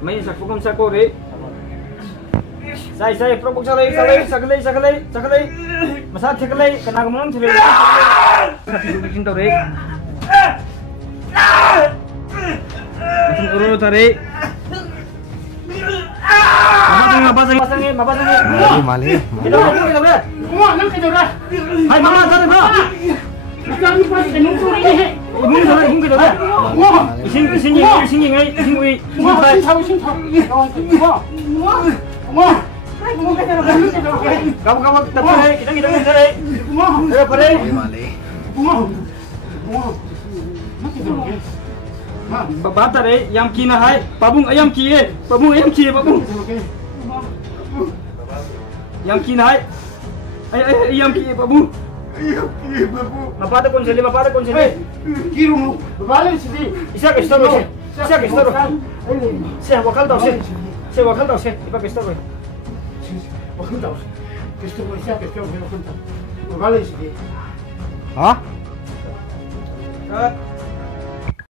mấy sạc phúc không sao cô đấy sai pro bốc sakale masa sakale kena ngomong thile satu bikin tau đấy macam uru tari apa sange Mali. kita dah Kumah nak kerja dah. hai mama tadi bro Sekarang ni pas tengok suri ni. ibu kita dah Kumah. sini ngai sini Kumah tahu sini tahu. Kumah. Kumah. Kumah kerja dah. kamu tapi kita deh Kumah. ayo pare Mali. Kumah. Kumah. Nak kerja dah. babat tadi yang kina hai babung ayam kie babung yang kina hai ayam kie babung Bapak ada konseli Kiri mu. Balik sini. Isa ke store saya wakal tau saya ipa ke store Waktu tahu. Kita boleh siap kita boleh waktu tahu. Balik sini. Hah? Cut.